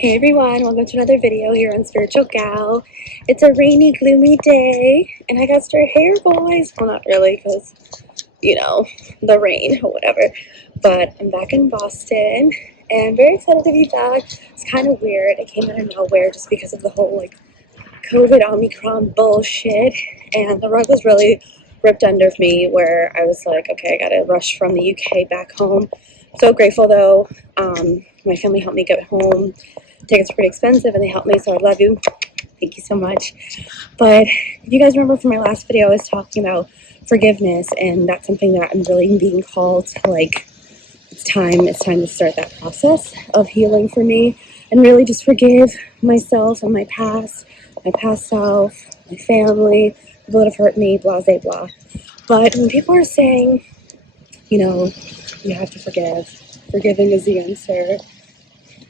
Hey everyone, welcome to another video here on Spiritual Gal. It's a rainy, gloomy day, and I got straight hair, boys. Well, not really, because, you know, the rain or whatever. But I'm back in Boston, and very excited to be back. It's kind of weird. It came out of nowhere just because of the whole, COVID Omicron bullshit, and the rug was really ripped under me, where I was like, okay, I gotta rush from the UK back home. So grateful, though. My family helped me get home. Tickets are pretty expensive, and they helped me, so I love you. Thank you so much. But if you guys remember from my last video, I was talking about forgiveness, and that's something that I'm really being called to, it's time to start that process of healing for me, and really just forgive myself and my past self, my family, people that have hurt me, blah, blah, blah. But when people are saying, you have to forgive, forgiving is the answer,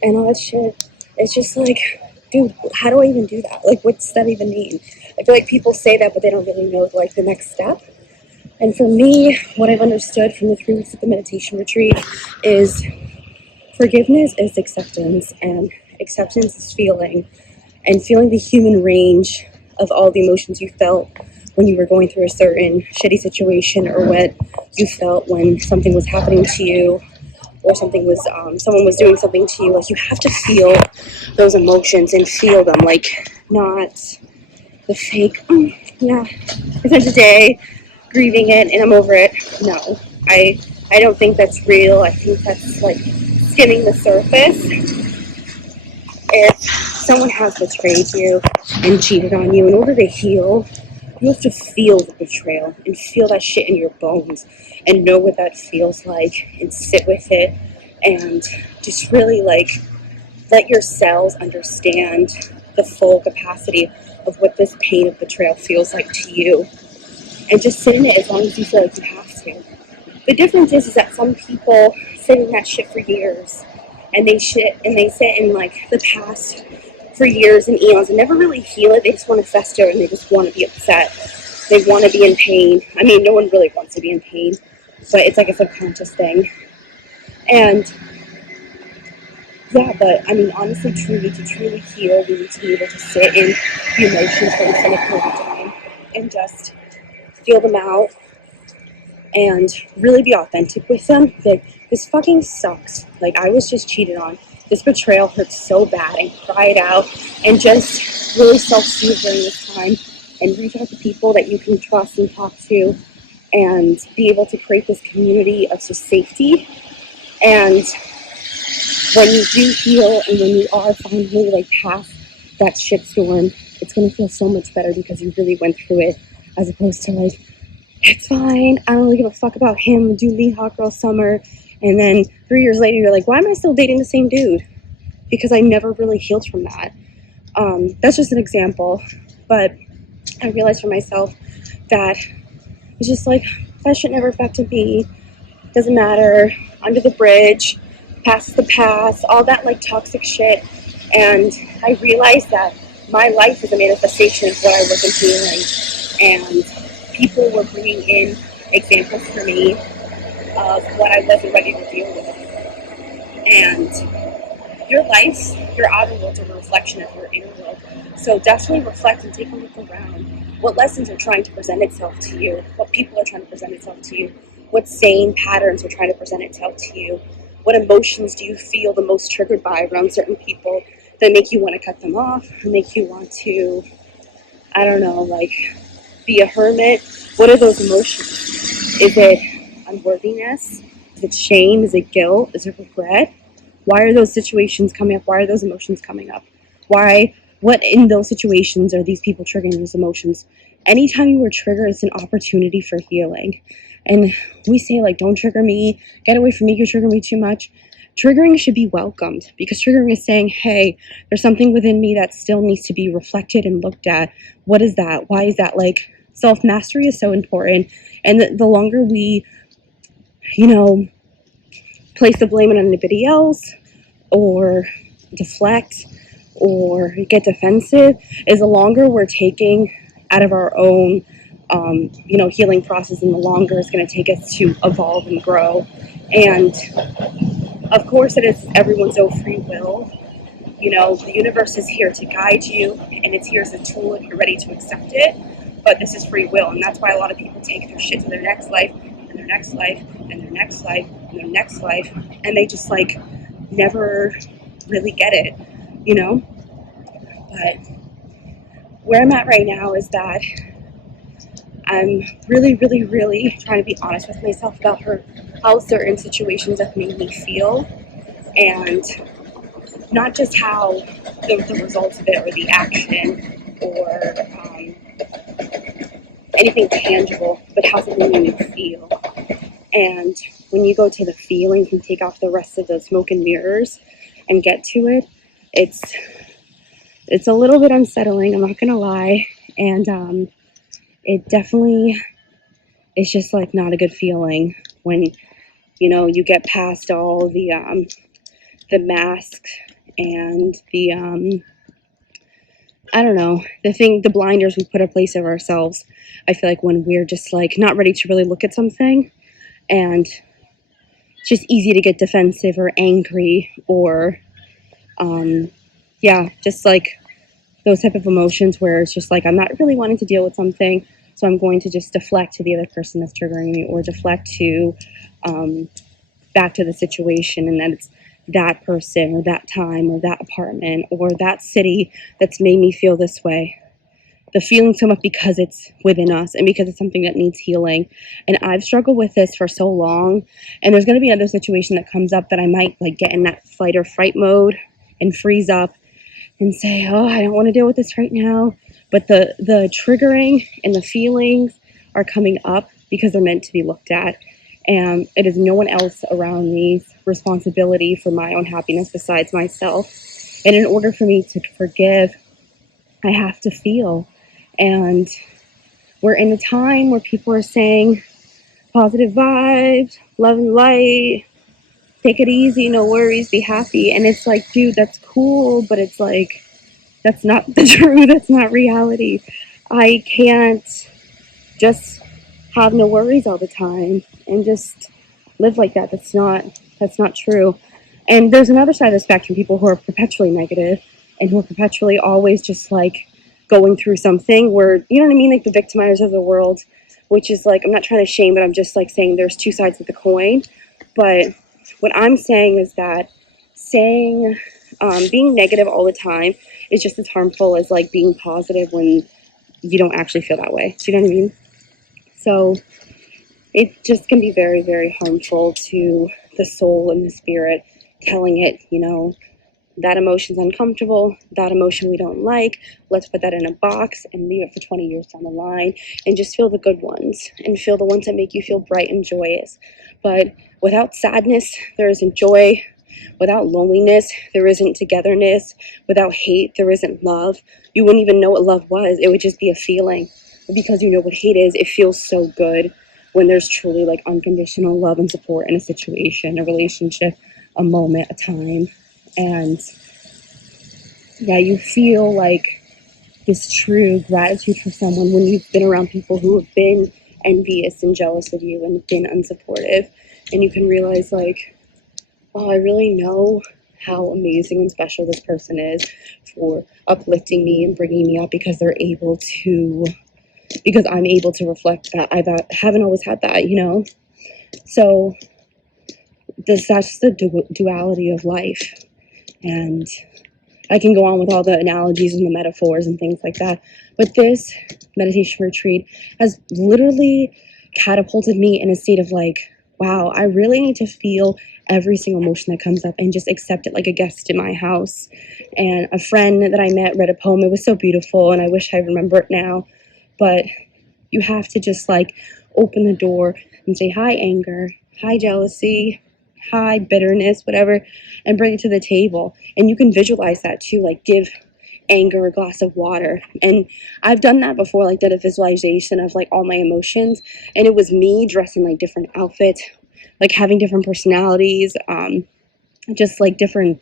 and all that shit, it's just like, dude, how do I even do that? What's that even mean? I feel like people say that, but they don't really know, the next step. And for me, what I've understood from the 3 weeks at the meditation retreat is forgiveness is acceptance, and acceptance is feeling the human range of all the emotions you felt when you were going through a certain shitty situation, or what you felt when something was happening to you, or something was someone was doing something to you. You have to feel those emotions and feel them, not the fake, yeah, it's been today, grieving it and I'm over it. No, I don't think that's real. I think that's skimming the surface. If someone has betrayed you and cheated on you, in order to heal, you have to feel the betrayal and feel that shit in your bones and know what that feels like, and sit with it, and just really let your cells understand the full capacity of what this pain of betrayal feels like to you, and just sit in it as long as you feel like you have to. The difference is that some people sit in that shit for years, and they sit in the past for years and eons and never really heal it. They just want to fester, and they just want to be upset. They want to be in pain. I mean, no one really wants to be in pain, but it's a subconscious thing. And yeah, but I mean, honestly, to truly heal, we need to be able to sit in the emotions for an extended period of time and just feel them out and really be authentic with them. This fucking sucks. I was just cheated on. This betrayal hurts so bad, and cry it out, and just really self-soothe during this time, and reach out to people that you can trust and talk to, and be able to create this community of just safety. And when you do heal, and when you are finally past that shitstorm, it's going to feel so much better because you really went through it, as opposed to it's fine, I don't really give a fuck about him, do Lee Hot Girl Summer, and then 3 years later you're like, why am I still dating the same dude? Because I never really healed from that. That's just an example, but I realized for myself that it's just that shit never affected me, doesn't matter, under the bridge, past is the past, all that toxic shit. And I realized that my life is a manifestation of what I wasn't healing, and people were bringing in examples for me of what I wasn't ready to deal with. And your life, your outer world, is a reflection of your inner world. So definitely reflect and take a look around. What lessons are trying to present itself to you? What people are trying to present itself to you? What same patterns are trying to present itself to you? What emotions do you feel the most triggered by around certain people that make you want to cut them off, or make you want to, I don't know, be a hermit? What are those emotions? Is it unworthiness? Is it shame? Is it guilt? Is it regret? Why are those situations coming up? Why are those emotions coming up? What in those situations are these people triggering those emotions? Anytime you are triggered, it's an opportunity for healing. And we say don't trigger me, get away from me, you trigger me too much. Triggering should be welcomed, because triggering is saying, hey, there's something within me that still needs to be reflected and looked at. What is that? Why is that? Self-mastery is so important. And the longer we, place the blame on anybody else, or deflect, or get defensive, is the longer we're taking out of our own, healing process, and the longer it's going to take us to evolve and grow. And of course, it is everyone's own free will, You know, the universe is here to guide you, and it's here as a tool if you're ready to accept it. But this is free will, and that's why a lot of people take their shit to their next life, and their next life, and their next life, and their next life, and they just like never really get it, you know? But where I'm at right now is that I'm really, really, really trying to be honest with myself about how certain situations have made me feel, and not just how the results of it or the action or anything tangible, but how's it making me feel. And when you go to the feelings and take off the rest of the smoke and mirrors and get to it, it's a little bit unsettling, I'm not gonna lie. And it definitely is just like not a good feeling when, you know, you get past all the masks and the I don't know, the blinders we put in place of ourselves. I feel like when we're just like not ready to really look at something, and it's just easy to get defensive or angry or just like those type of emotions where it's just like I'm not really wanting to deal with something, so I'm going to just deflect to the other person that's triggering me, or deflect to back to the situation, and then it's that person or that time or that apartment or that city that's made me feel this way. The feelings come up because it's within us and because it's something that needs healing. And I've struggled with this for so long, and there's going to be another situation that comes up that I might like get in that fight or fright mode and freeze up and say, oh, I don't want to deal with this right now. But the triggering and the feelings are coming up because they're meant to be looked at. And it is no one else around me's responsibility for my own happiness besides myself. And in order for me to forgive, I have to feel. And we're in a time where people are saying positive vibes, love and light, take it easy, no worries, be happy. And it's like, dude, that's cool, but it's like, that's not the truth. That's not reality. I can't just have no worries all the time and just live like that. That's not true. And there's another side of the spectrum, people who are perpetually negative and who are perpetually always just like going through something where, you know what I mean, like the victimizers of the world, which is like, I'm not trying to shame, but I'm just like saying there's two sides of the coin. But what I'm saying is that being negative all the time is just as harmful as like being positive when you don't actually feel that way. Do you know what I mean? So it just can be very, very harmful to the soul and the spirit, telling it, you know, that emotion's uncomfortable, that emotion we don't like, let's put that in a box and leave it for 20 years down the line, and just feel the good ones and feel the ones that make you feel bright and joyous. But without sadness, there isn't joy. Without loneliness, there isn't togetherness. Without hate, there isn't love. You wouldn't even know what love was. It would just be a feeling. Because you know what hate is, it feels so good when there's truly like unconditional love and support in a situation, a relationship, a moment, a time. And yeah, you feel like this true gratitude for someone when you've been around people who have been envious and jealous of you and been unsupportive. And you can realize like, oh, I really know how amazing and special this person is for uplifting me and bringing me up because I'm able to reflect that. I haven't always had that, you know? So that's the duality of life. And I can go on with all the analogies and the metaphors and things like that. But this meditation retreat has literally catapulted me in a state of like, wow, I really need to feel every single emotion that comes up and just accept it like a guest in my house. And a friend that I met read a poem. It was so beautiful, and I wish I remember it now. But you have to just like open the door and say, hi, anger, hi, jealousy, hi, bitterness, whatever, and bring it to the table. And you can visualize that too, like give anger a glass of water. And I've done that before, like did a visualization of like all my emotions, and it was me dressed in like different outfits, like having different personalities, just like different,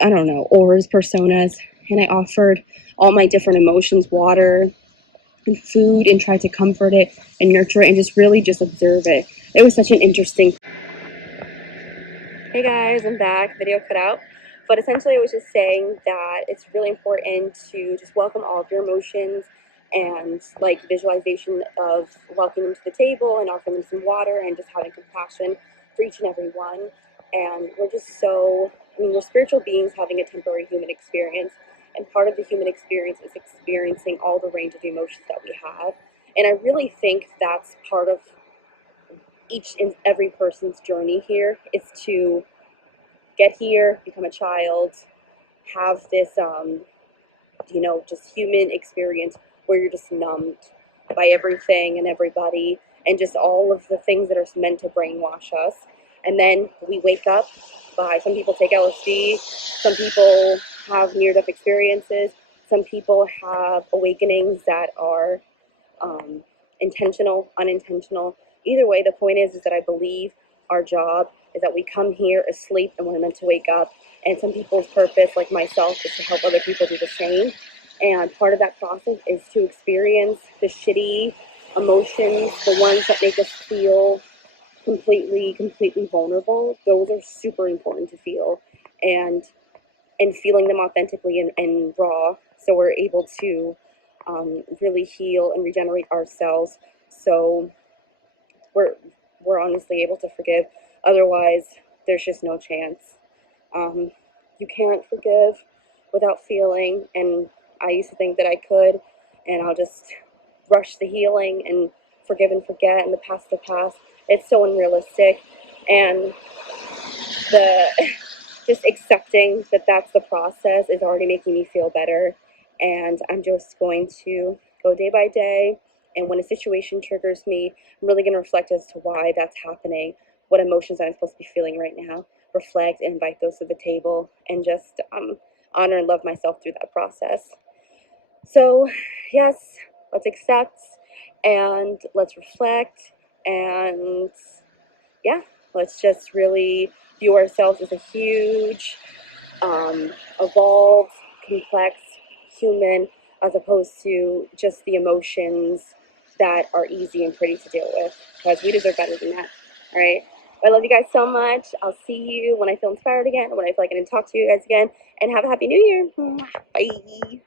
I don't know, auras, personas. And I offered all my different emotions water and food and tried to comfort it and nurture it and just really just observe it. It was such an interesting. Hey guys, I'm back. Video cut out But essentially, I was just saying that it's really important to just welcome all of your emotions and like visualization of welcoming them to the table and offering them some water and just having compassion for each and every one. And we're just so, I mean, we're spiritual beings having a temporary human experience. And part of the human experience is experiencing all the range of emotions that we have. And I really think that's part of each and every person's journey here, is to get here, become a child, have this, just human experience where you're just numbed by everything and everybody and just all of the things that are meant to brainwash us. And then we wake up by, some people take LSD, some people have near-death experiences, some people have awakenings that are intentional, unintentional. Either way, the point is that I believe our job is that we come here asleep and we're meant to wake up. And some people's purpose, like myself, is to help other people do the same. And part of that process is to experience the shitty emotions, the ones that make us feel completely vulnerable. Those are super important to feel, and feeling them authentically and raw, so we're able to really heal and regenerate ourselves. So we're honestly able to forgive. Otherwise, there's just no chance. You can't forgive without feeling, and I used to think that I could, and I'll just rush the healing and forgive and forget, and the past. It's so unrealistic, and the just accepting that that's the process is already making me feel better, and I'm just going to go day by day, and when a situation triggers me, I'm really going to reflect as to why that's happening, what emotions I'm supposed to be feeling right now, reflect and invite those to the table, and just honor and love myself through that process. So yes, let's accept and let's reflect, and yeah, let's just really view ourselves as a huge, evolved, complex human, as opposed to just the emotions that are easy and pretty to deal with, because we deserve better than that. All right. I love you guys so much. I'll see you when I feel inspired again, when I feel like I can talk to you guys again, and have a happy new year. Bye.